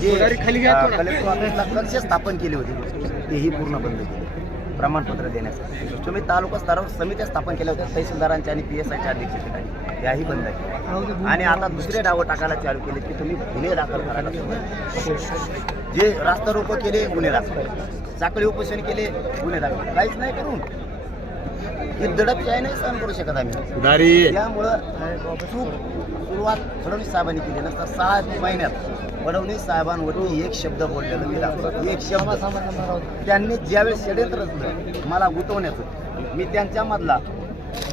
जे कलेक्टर ऑफिसला कक्ष स्थापन केली होती. तेही पूर्ण बंद केली. प्रमाणपत्र देण्यासाठी. तुम्ही तालुका स्तरावर समित्या स्थापन केल्या होत्या. तहसीलदारांच्या आणि पी एस आयच्या अध्यक्षतेखाली. त्याही बंद केल्या. आणि आता दुसरे डावं टाकायला चालू केले की तुम्ही गुन्हे दाखल करायला जे रास्ता रोको केले गुन्हे दाखल साखळी उपोषण केले गुन्हे दाखल काहीच नाही करून. ही दडप आहे नाही सहन करू शकत आम्ही. त्यामुळं चूक सुरुवात फडणवीस साहेबांनी केली नसता सहा महिन्यात फडणवीस साहेबांवरती एक शब्द बोललेलं मी दाखवतो. एक शब्द. त्यांनी ज्यावेळेस षडयंत्र मला गुंतवण्याचं मी त्यांच्यामधला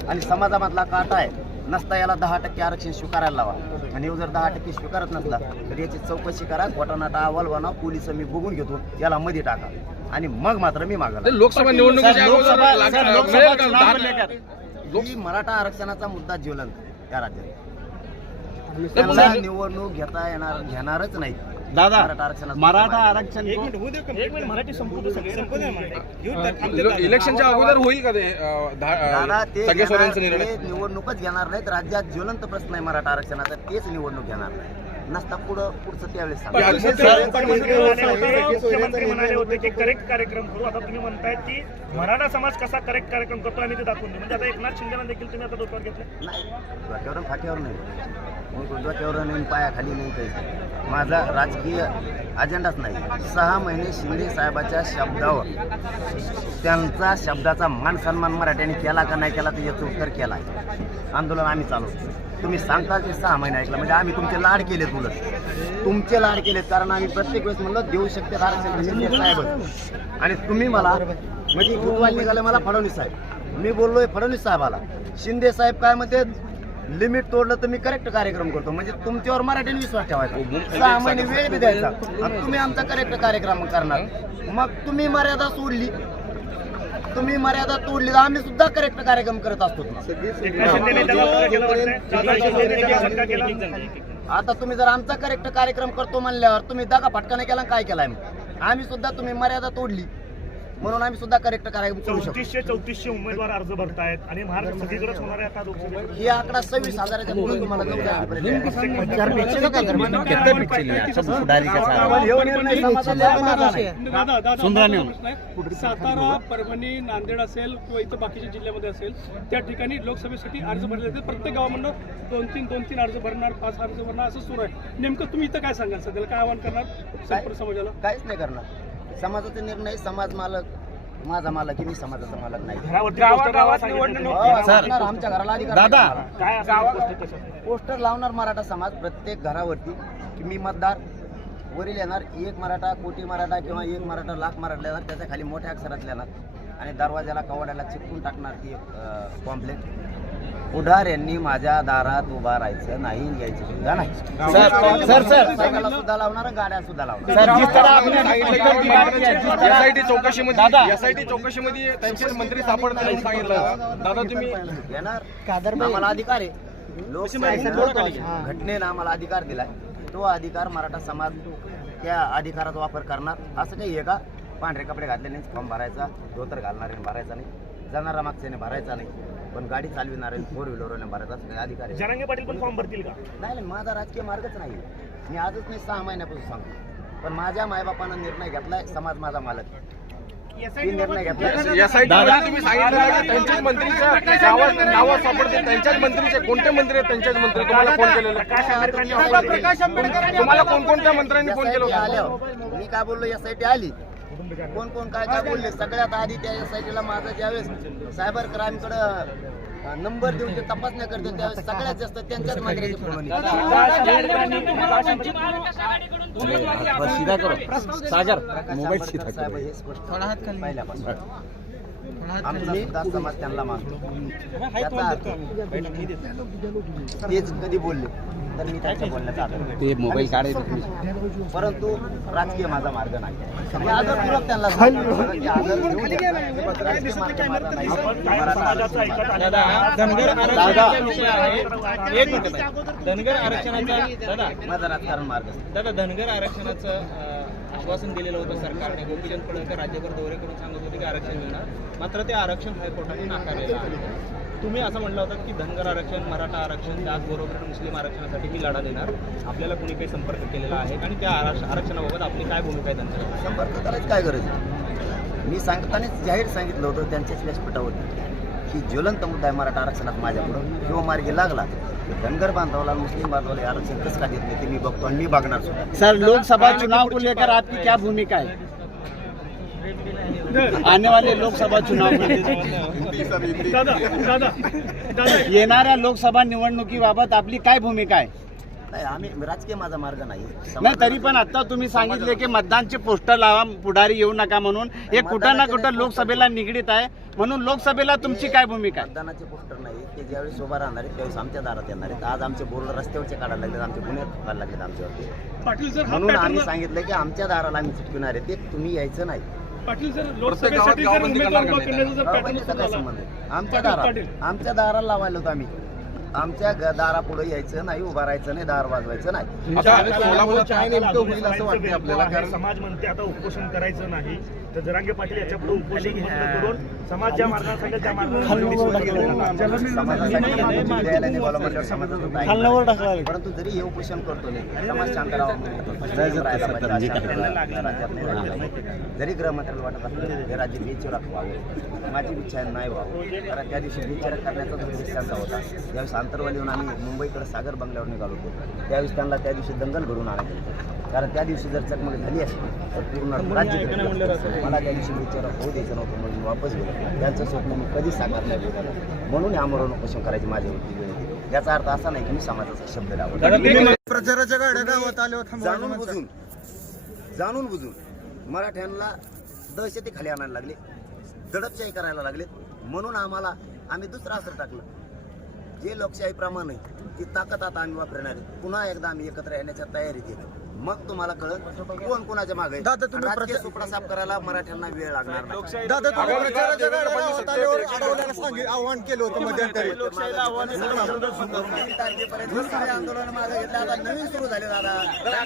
आणि समाजामधला काटा आहे नसता याला दहा टक्के आरक्षण स्वीकारायला लावा. आणि जर दहा टक्के स्वीकारत नसला तर याची चौकशी करा गोटानाटा अहवाल बनवा पोलीस मी बघून घेतो याला मध्ये टाका. आणि मग मात्र मी मागला लोकसभा निवडणुकीच्या अगोदर लाग- मिळेल का? दहा- ही मराठा आरक्षणाचा मुद्दा ज्वलन त्या राज्यात. त्यांना निवडणूक घेता येणार घेणारच नाही दादा मराठा आरक्षण इलेक्शनच्या अगोदर होईल का ते अं, दहा- दादा ते घेणार- निर्णय ते निवडणूकच घेणार नाहीत. राज्यात ज्वलंत प्रश्न आहे मराठा आरक्षणाचा तेच निवडणूक घेणार नाही नसता पुढं पुढचं त्यावेळेस मुख्यमंत्री म्हणाले होते की करेक्ट कार्यक्रम करू आता तुम्ही म्हणताय की मराठा समाज कसा करेक्ट कार्यक्रम करतो आणि ते दाखवून म्हणजे आता एकनाथ शिंदेना देखील तुम्ही आता डोक्यावर घेतलं नाही डोक्यावर फाट्यावर नाही. मग डोक्यावर नाही पायाखाली नाही काही. माझा राजकीय अजेंडाच नाही. सहा महिने शिंदे साहेबाच्या शब्दावर त्यांचा शब्दाचा मान सन्मान मराठ्याने केला का नाही केला तर याचं उत्तर केला आहे आंदोलन आम्ही चालवतो. तुम्ही सांगताल ते सहा महिने ऐकलं. म्हणजे आम्ही तुमचे लाड केलेत उलट तुमचे लाड केलेत कारण आम्ही प्रत्येक वेळेस म्हणलं देऊ शकते आरक्षण साहेब. आणि तुम्ही मला म्हणजे गुरुवार निघाले मला फडणवीस साहेब. मी बोललोय फडणवीस साहेबाला शिंदे साहेब काय म्हणते लिमिट तोडलं तर मी करेक्ट कार्यक्रम करतो. म्हणजे तुमच्यावर मराठीने विश्वास ठेवायचा. सहा महिने वेळ बी द्यायचा. आणि तुम्ही आमचा करेक्ट कार्यक्रम करणार. मग तुम्ही मर्यादा सोडली. तुम्ही मर्यादा तोडली तर आम्ही सुद्धा करेक्ट कार्यक्रम करत असतो आता तुम्ही जर आमचा करेक्ट कार्यक्रम करतो म्हणल्यावर तुम्ही दगा फटका नाही केला काय केलाय आम्ही सुद्धा तुम्ही मर्यादा तोडली. म्हणून आम्ही सुद्धा करेक्ट कार्यक्रम करू शकतो. चौतीसशे चौतीसशे उमेदवार अर्ज भरतायत आणि महाराष्ट्र सगळीकडेच होणार आहे आता लोकसभेत. ही आकडा सव्वीस हजाराच्या पुढे तुम्हाला सातारा परभणी नांदेड असेल किंवा इतर बाकीच्या जिल्ह्यामध्ये असेल त्या ठिकाणी लोकसभेसाठी अर्ज भरले जाते प्रत्येक गावामधनं दोन तीन दोन तीन अर्ज भरणार पाच अर्ज भरणार असं सुरू आहे. नेमकं तुम्ही इथं काय सांगाल? सध्याला काय आवाहन करणार? संपूर्ण समाजाला? काहीच नाही करणार. समाजाचा निर्णय समाज मालक माझा मालक आहे, मी समाजाचा मालक नाही. आमच्या घराला अधिकार दादा. पोस्टर लावणार मराठा समाज प्रत्येक घरावरती की मी मतदार वरील येणार एक मराठा कोटी मराठा किंवा एक मराठा लाख मराठा येणार त्याच्याखाली मोठ्या अक्षरात लिहिणार. आणि दरवाजाला कवाड्याला चिपकून टाकणार ती कॉम्प्लेट पुढार यांनी माझ्या दारात उभा राहायचं नाही यायचं सुद्धा नाही. Sir, sir. सायकलला सुद्धा लावणार गाड्या सुद्धा लावणार. सर जिस तरह आपने सांगितलं की बात- एसआयटी चौकशीमध्ये एसआयटी चौकशीमध्ये त्यांचेच मंत्री सापडतात म्हणून सांगितलं. दादा तुम्ही येणार? आम्हाला अधिकार आहे. लोकशाही घटनेनं आम्हाला अधिकार दिलाय. तो अधिकार मराठा समाज त्या अधिकाराचा वापर करणार. असं काही आहे का? पांढरे कपडे घातलेले फॉर्म भरायचा धोतर घालणारे भरायचा नाही. जाणारा मागच्याने भरायचा नाही. पण गाडी चालविणारे फोर व्हीलरने भरायचा असं काही अधिकार आहे जरांगे पाटील पण फॉर्म भरतील का? नाही नाही माझा राजकीय मार्गच नाही मी आजच नाही सहा महिन्यापासून सांगतो. पण माझ्या मायबापानं निर्णय घेतलाय समाज माझा मालक मी निर्णय घेतलाय. एसआयटी तुम्ही सांगितलं ना की त्यांच्याच मंत्रीच्या नावात नावं सापडते त्यांच्याच मंत्रीचे कोणते मंत्री आहेत? त्यांच्याच मंत्री तुम्हाला फोन केलेलं. प्रकाश आंबेडकरांनी तुम्हाला कोणकोणत्या मंत्र्यांनी फोन केलं SIT होतं आल्यावर मी काय बोललो एस आय टी आली. कोण कोण काय काय बोलले? सगळ्यात आधी त्या एस आय टीला माझा ज्यावेळेस सायबर क्राईमकडं नंबर देऊन ते तपासण्या करते त्यावेळेस सगळ्यात जास्त त्यांच्याच फोन सागर मोबाईल सीधा साहेब हे स्पष्ट पहिल्यापासून. आमचा सुद्धा समाज त्यांना मानतो. त्याचा अर्थ तेच कधी बोलले तर मी त्यांच्या बोलण्याचा आदर. ते मोबाईल काढायचं परंतु राजकीय माझा मार्ग नाही मी त्यांना आदर. ऐकत आलेलं धनगर. आरक्षणाचा विषय आहे. एक मिनिट धनगर आरक्षणाचा दादा माझा राजकारण मार्ग दादा धनगर आरक्षणाचं आश्वासन दिलेलं होतं सरकारने. गोपीचंद पडळकर राज्यभर दौरे करून सांगत होते की आरक्षण मिळणार. मात्र ते आरक्षण हायकोर्टाने नाकारलेलं आहे. तुम्ही असं म्हटलं होतं की धनगर आरक्षण मराठा आरक्षण त्याचबरोबर मुस्लिम आरक्षणासाठी मी लढा देणार. आपल्याला कुणी काही संपर्क केलेला आहे? आणि त्या आरक्ष- आरक्षणाबाबत आपली काय भूमिका आहे धनगर? संपर्क करायची काय गरज आहे? मी सांगतानाच जाहीर सांगितलं होतं त्यांच्याच व्यासपीठावर की ज्वलंत मुद्दा आहे मराठा आरक्षणात माझ्यापुढं. किंवा मार्गी लागला धनगर बांधवाला मुस्लिम बांधवाला आरक्षण कसं का देत नाही ते मी बघतो आणि मी बघणार सुद्धा. सर लोकसभा चुनाव को लेकर आपकी क्या भूमिका है? आने वाले लोकसभा चुनाव येणाऱ्या लोकसभा निवडणुकीबाबत आपली काय भूमिका आहे? नाही आम्ही राजकीय माझा मार्ग नाही. नाही तरी पण आता तुम्ही सांगितले की मतदानचे पोस्टर लावा पुढारी येऊ नका म्हणून. हे कुठं ना कुठं लोकसभेला निगडीत आहे. म्हणून लोकसभेला तुमची काय भूमिका आहे? मतदानाचे पोस्टर नाही ते ज्यावेळेस उभा राहणार आहेत त्यावेळेस आमच्या दारात येणार आहेत. आज आमचे बोर्ड रस्त्यावरचे काढायला लागलेत आमचे गुन्हे काढायला लागलेत आमच्यावरती. पाटील सर हा म्हणून आम्ही सांगितलं की आमच्या दाराला आम्ही चिटकणार आहे ते तुम्ही यायचं नाही. संबंध आहे? आमच्या पाटील. आमच्या दाराला लावायला होतो आम्ही. आमच्या दारापुढे यायचं नाही उभा राहायचं नाही दार वाजवायचं नाही. आता सोलापूरचं आहे नेमकं होईल असं वाटतं समाज आपल्याला कारण समाज म्हणते आता उपोषण करायचं नाही. तर जरांगे पाटील याच्यापुढे उपोषण करून होत आहे. परंतु जरी हे उपोषण करतो समाज शांत. जरी गृहमंत्र्याला वाटत असलं हे राज्य बेचिराक व्हावं माझी इच्छा नाही व्हावं. कारण त्या दिवशी बेचिराक करण्याचा दृश्यांचा होता त्यावेळेस आंतरवाली येऊन आम्ही मुंबईकडे सागर बंगल्यावर निघालो होतो त्यावेळेस त्यांना त्या दिवशी दंगल घडून आणायचं. कारण त्या दिवशी जर चकमक झाली असती तर पूर्ण राज्य. मला त्या दिवशी बेचिराक होऊ द्यायचं नव्हतं म्हणून मी वापस गेलो. त्यांचं स्वप्न मी कधी साकार नाही म्हणून या आमरण उपोषण करायची वेळ येते. याचा अर्थ असा नाही की मी समाजाचा शब्द लावतो जाणून बुजून जाणून बुजून मराठ्यांना दहशती खाली आणायला लागले दडपशाही करायला लागले. म्हणून आम्हाला आम्ही दुसरं असर टाकलं. जे लोकशाहीप्रमाणे ती ताकद आता आम्ही वापरणार आहे. पुन्हा एकदा आम्ही एकत्र येण्याच्या तयारीत येतो. मग तुम्हाला कळत कोण कोणाच्या मागे? राजकीय सुपडा साफ करायला मराठ्यांना वेळ लागणार नाही. दादा तुम्ही प्रचाराच्या गाड्या होत आल्यावर अडवण्याला सांगितलं आव्हान केलं होतं मध्यंतरी. तीन तारखेपर्यंत आंदोलन मागे घेतले. आता नवीन सुरू झाले दादा.